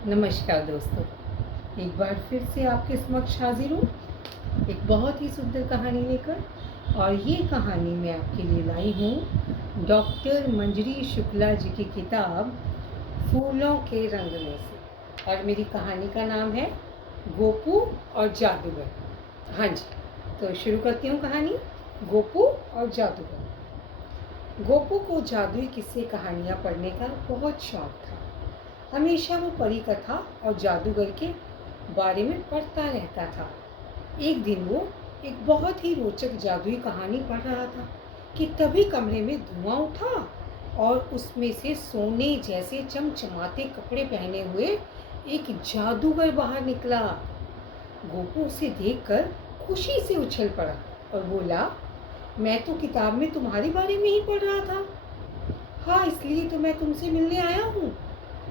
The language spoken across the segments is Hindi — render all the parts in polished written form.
नमस्कार दोस्तों, एक बार फिर से आपके समक्ष हाजिर हूँ एक बहुत ही सुंदर कहानी लेकर। और ये कहानी मैं आपके लिए लाई हूँ डॉक्टर मंजरी शुक्ला जी की किताब फूलों के रंग में से। और मेरी कहानी का नाम है गोपू और जादूगर। हाँ जी, तो शुरू करती हूँ कहानी। गोपू और जादूगर। गोपू को जादुई किस्से कहानियाँ पढ़ने का बहुत शौक था। हमेशा वो परी कथा और जादूगर के बारे में पढ़ता रहता था। एक दिन वो एक बहुत ही रोचक जादुई कहानी पढ़ रहा था कि तभी कमरे में धुआं उठा और उसमें से सोने जैसे चमचमाते कपड़े पहने हुए एक जादूगर बाहर निकला। गोपू उसे देखकर खुशी से उछल पड़ा और बोला, मैं तो किताब में तुम्हारे बारे में ही पढ़ रहा था। हाँ, इसलिए तो मैं तुमसे मिलने आया हूँ।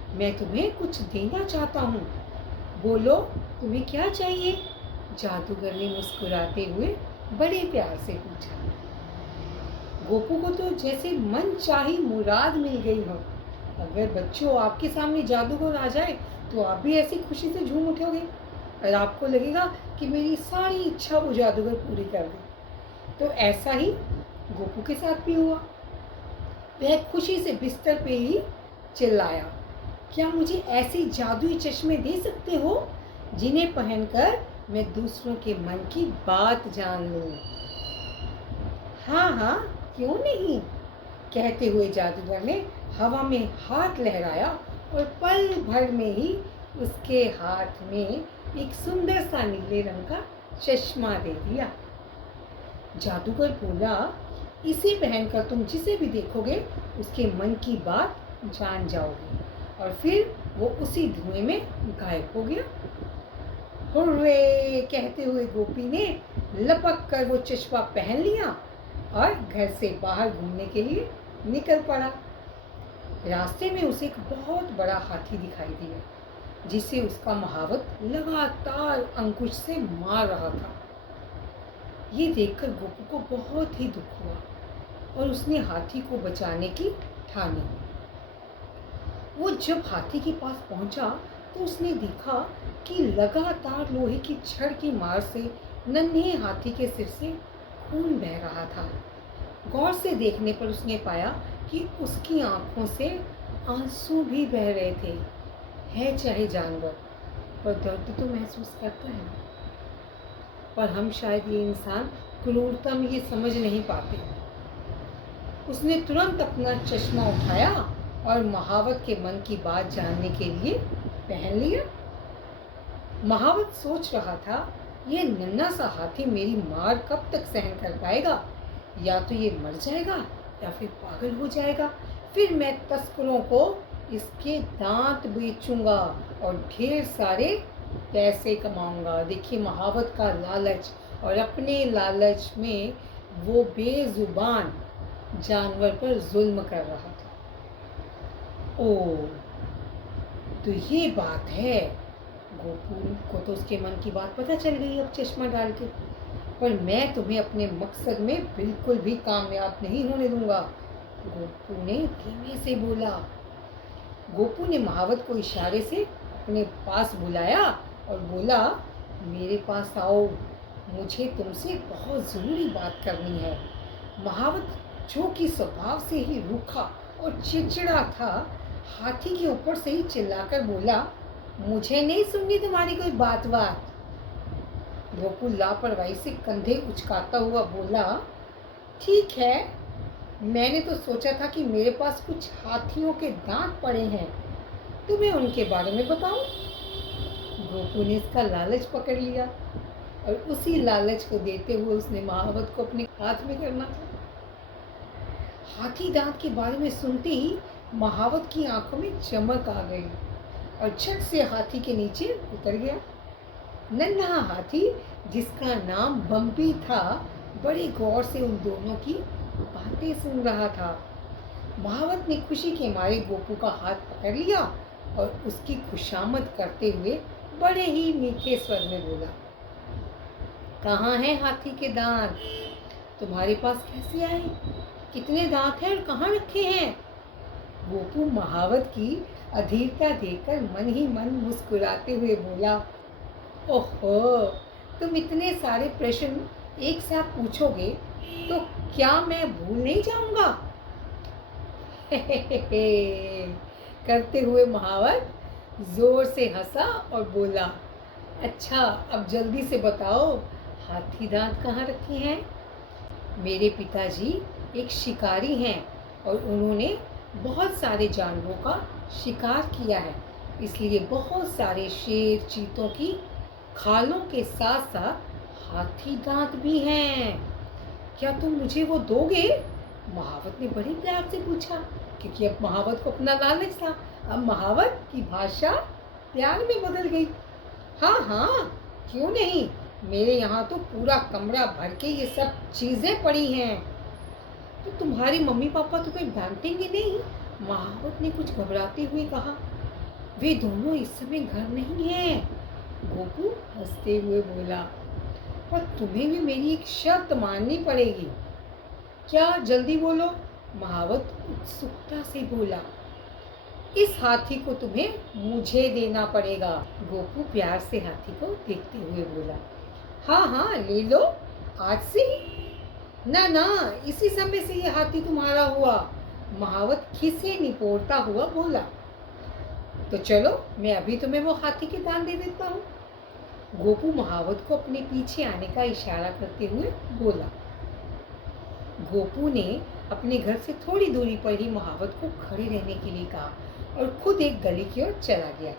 मैं तुम्हें कुछ देना चाहता हूँ। बोलो, तुम्हें क्या चाहिए? जादूगर ने मुस्कुराते हुए बड़े प्यार से पूछा। गोपू को तो जैसे मन चाही मुराद मिल गई हो। अगर बच्चों आपके सामने जादूगर आ जाए तो आप भी ऐसी खुशी से झूम उठोगे और आपको लगेगा कि मेरी सारी इच्छा वो जादूगर पूरी कर दे। तो ऐसा ही गोपू के साथ भी हुआ। वह खुशी से बिस्तर पे ही चिल्लाया, क्या मुझे ऐसे जादुई चश्मे दे सकते हो जिन्हें पहनकर मैं दूसरों के मन की बात जान लूं? हाँ हाँ, क्यों नहीं, कहते हुए जादूगर ने हवा में हाथ लहराया और पल भर में ही उसके हाथ में एक सुंदर सा नीले रंग का चश्मा दे दिया। जादूगर बोला, इसे पहनकर तुम जिसे भी देखोगे उसके मन की बात जान जाओगे। और फिर वो उसी धुएं में गायब हो गया। हुर्रे कहते हुए गोपी ने लपक कर वो चश्मा पहन लिया और घर से बाहर घूमने के लिए निकल पड़ा। रास्ते में उसे एक बहुत बड़ा हाथी दिखाई दिया जिसे उसका महावत लगातार अंकुश से मार रहा था। ये देखकर गोपू को बहुत ही दुख हुआ और उसने हाथी को बचाने की ठानी। वो जब हाथी के पास पहुंचा तो उसने देखा कि लगातार लोहे की छड़ की मार से नन्हे हाथी के सिर से खून बह रहा था। गौर से देखने पर उसने पाया कि उसकी आंखों से आंसू भी बह रहे थे। है चाहे जानवर, पर दर्द तो महसूस करता है। पर हम शायद ये इंसान क्रूरता में ये समझ नहीं पाते। उसने तुरंत अपना चश्मा उठाया और महावत के मन की बात जानने के लिए पहन लिया। महावत सोच रहा था, ये नन्हा सा हाथी मेरी मार कब तक सहन कर पाएगा? या तो ये मर जाएगा या फिर पागल हो जाएगा। फिर मैं तस्करों को इसके दांत बेचूंगा और ढेर सारे पैसे कमाऊंगा। देखिए महावत का लालच, और अपने लालच में वो बेजुबान जानवर पर जुल्म कर रहा था। ओ, तो ये बात है। गोपू को तो उसके मन की बात पता चल गई अब चश्मा डाल के। पर मैं तुम्हें अपने मकसद में बिल्कुल भी कामयाब नहीं होने दूंगा, गोपू ने धीमे से बोला। गोपू ने महावत को इशारे से अपने पास बुलाया और बोला, मेरे पास आओ, मुझे तुमसे बहुत ज़रूरी बात करनी है। महावत, जो कि स्वभाव से ही रूखा और चिड़चिड़ा था, हाथी के ऊपर से ही चिल्लाकर बोला, मुझे नहीं सुननी तुम्हारी कोई बात। गोपू लापरवाही से कंधे उचकाता हुआ बोला, ठीक है, मैंने तो सोचा था कि मेरे पास कुछ हाथियों के दांत पड़े हैं, तुम्हें उनके बारे में बताऊं। गोपू ने इसका लालच पकड़ लिया और उसी लालच को देते हुए उसने महावत को अपने हाथ में करना था। हाथी दांत के बारे में सुनते ही महावत की आंखों में चमक आ गई और झट से हाथी के नीचे उतर गया। नन्हा हाथी, जिसका नाम बम्पी था, बड़े गौर से उन दोनों की बातें सुन रहा था। महावत ने खुशी के मारे गोपू का हाथ पकड़ लिया और उसकी खुशामद करते हुए बड़े ही मीठे स्वर में बोला, कहाँ है हाथी के दांत? तुम्हारे पास कैसे आए? कितने दांत हैं और कहाँ रखे हैं? गोपू महावत की अधीरता देखकर मन ही मन मुस्कुराते हुए बोला, ओहो, तुम इतने सारे प्रश्न एक साथ पूछोगे तो क्या मैं भूल नहीं जाऊंगा? करते हुए महावत जोर से हंसा और बोला, अच्छा अब जल्दी से बताओ, हाथी दांत कहाँ रखे हैं? मेरे पिताजी एक शिकारी हैं और उन्होंने बहुत सारे जानवरों का शिकार किया है, इसलिए बहुत सारे शेर चीतों की खालों के साथ साथ हाथी दांत भी हैं। क्या तुम मुझे वो दोगे? महावत ने बड़े प्यार से पूछा, क्योंकि अब महावत को अपना लालच था। अब महावत की भाषा प्यार में बदल गई। हाँ हाँ, क्यों नहीं, मेरे यहाँ तो पूरा कमरा भर के ये सब चीज़ें पड़ी हैं। तो तुम्हारे मम्मी पापा तुम्हें डांटेंगे नहीं? महावत ने कुछ घबराते हुए कहा। वे दोनों इस समय घर नहीं हैं। गोपू हंसते हुए बोला, पर तुम्हें भी मेरी एक शर्त माननी पड़ेगी। क्या? जल्दी बोलो। महावत उत्सुकता से बोला। इस हाथी को तुम्हें मुझे देना पड़ेगा। गोपू प्यार से हाथी को देखते हुए बोला। हाँ हाँ, ले लो, आज से ही। ना ना, इसी समय से ये हाथी तुम्हारा हुआ। महावत खिसे निपोड़ता हुआ बोला। तो चलो, मैं अभी तुम्हें वो हाथी के दान दे देता हूँ। गोपू महावत को अपने पीछे आने का इशारा करते हुए बोला। गोपू ने अपने घर से थोड़ी दूरी पर ही महावत को खड़े रहने के लिए कहा और खुद एक गली की ओर चला गया।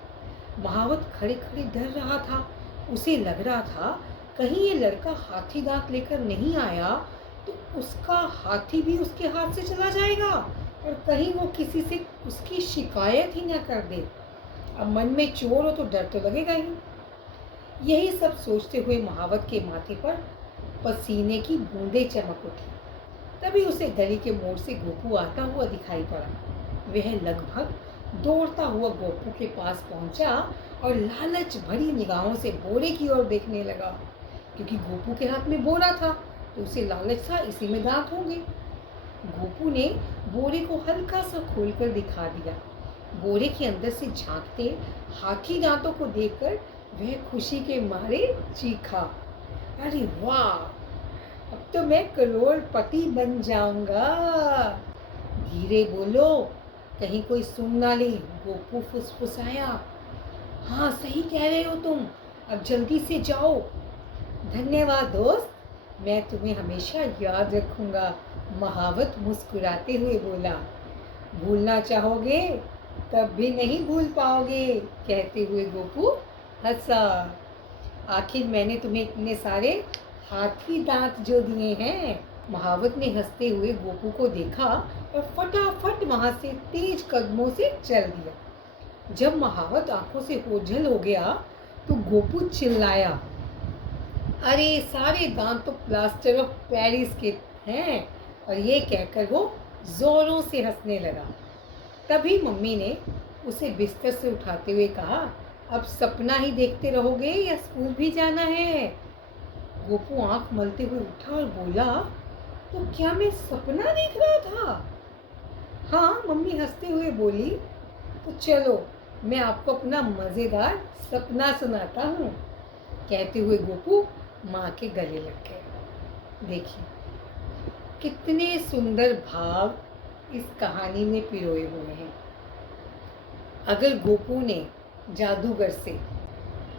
महावत खड़े खड़े डर रहा था। उसे लग रहा था कहीं ये लड़का हाथी दांत लेकर नहीं आया तो उसका हाथी भी उसके हाथ से चला जाएगा और कहीं वो किसी से उसकी शिकायत ही न कर दे। अब मन में चोर हो तो डर तो लगेगा ही। यही सब सोचते हुए महावत के माथे पर पसीने की बूंदें चमक उठी। तभी उसे गली के मोड़ से गोपू आता हुआ दिखाई पड़ा। वह लगभग दौड़ता हुआ गोपू के पास पहुंचा और लालच भरी निगाहों से बोरे की ओर देखने लगा, क्योंकि गोपू के हाथ में बोरा था तो उसे लालच था इसी में दांत होंगे। गोपू ने बोरे को हल्का सा खोलकर दिखा दिया। बोरे के अंदर से झांकते हाथी दांतों को देखकर वह खुशी के मारे चीखा, अरे वाह, अब तो मैं करोड़पति बन जाऊंगा। धीरे बोलो, कहीं कोई सुन ना ले। गोपू फुसफुसाया। हाँ, सही कह रहे हो तुम, अब जल्दी से जाओ। धन्यवाद दोस्त, मैं तुम्हें हमेशा याद रखूंगा। महावत मुस्कुराते हुए बोला। भूलना चाहोगे तब भी नहीं भूल पाओगे, कहते हुए गोपू हंसा। आखिर मैंने तुम्हें इतने सारे हाथी दांत जो दिए हैं। महावत ने हंसते हुए गोपू को देखा और फटाफट वहां से तेज कदमों से चल दिया। जब महावत आंखों से ओझल हो गया तो गोपू चिल्लाया, अरे सारे दांत तो प्लास्टर ऑफ पेरिस के हैं। और ये कहकर वो जोरों से हंसने लगा। तभी मम्मी ने उसे बिस्तर से उठाते हुए कहा, अब सपना ही देखते रहोगे या स्कूल भी जाना है? गोपू आंख मलते हुए उठा और बोला, तो क्या मैं सपना देख रहा था? हाँ, मम्मी हंसते हुए बोली, तो चलो मैं आपको अपना मज़ेदार सपना सुनाता हूँ। कहते हुए गोपू माँ के गले लग गया। देखिए कितने सुंदर भाव इस कहानी में पिरोए हुए हैं। अगर गोपू ने जादूगर से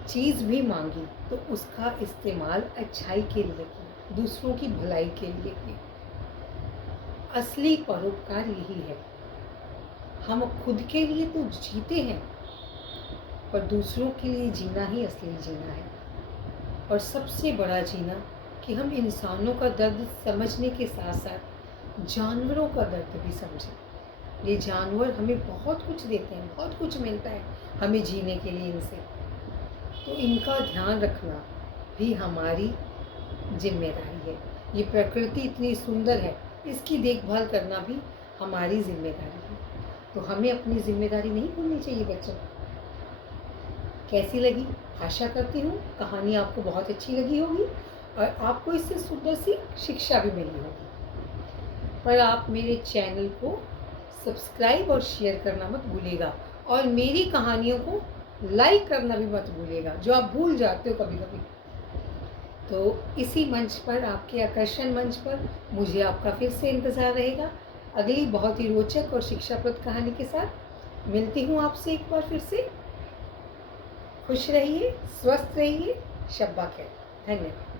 चीज़ भी मांगी तो उसका इस्तेमाल अच्छाई के लिए किया, दूसरों की भलाई के लिए किया। असली परोपकार यही है। हम खुद के लिए तो जीते हैं, पर दूसरों के लिए जीना ही असली जीना है। और सबसे बड़ा जीना कि हम इंसानों का दर्द समझने के साथ साथ जानवरों का दर्द भी समझें। ये जानवर हमें बहुत कुछ देते हैं, बहुत कुछ मिलता है हमें जीने के लिए इनसे, तो इनका ध्यान रखना भी हमारी जिम्मेदारी है। ये प्रकृति इतनी सुंदर है, इसकी देखभाल करना भी हमारी जिम्मेदारी है। तो हमें अपनी जिम्मेदारी नहीं भूलनी चाहिए बच्चों। कैसी लगी? आशा करती हूँ कहानी आपको बहुत अच्छी लगी होगी और आपको इससे सुंदर सी शिक्षा भी मिली होगी। पर आप मेरे चैनल को सब्सक्राइब और शेयर करना मत भूलिएगा और मेरी कहानियों को लाइक करना भी मत भूलिएगा, जो आप भूल जाते हो कभी कभी। तो इसी मंच पर, आपके आकर्षण मंच पर, मुझे आपका फिर से इंतज़ार रहेगा अगली बहुत ही रोचक और शिक्षाप्रद कहानी के साथ। मिलती हूँ आपसे एक बार फिर से। खुश रहिए, स्वस्थ रहिए, शब्बा खैर। धन्यवाद।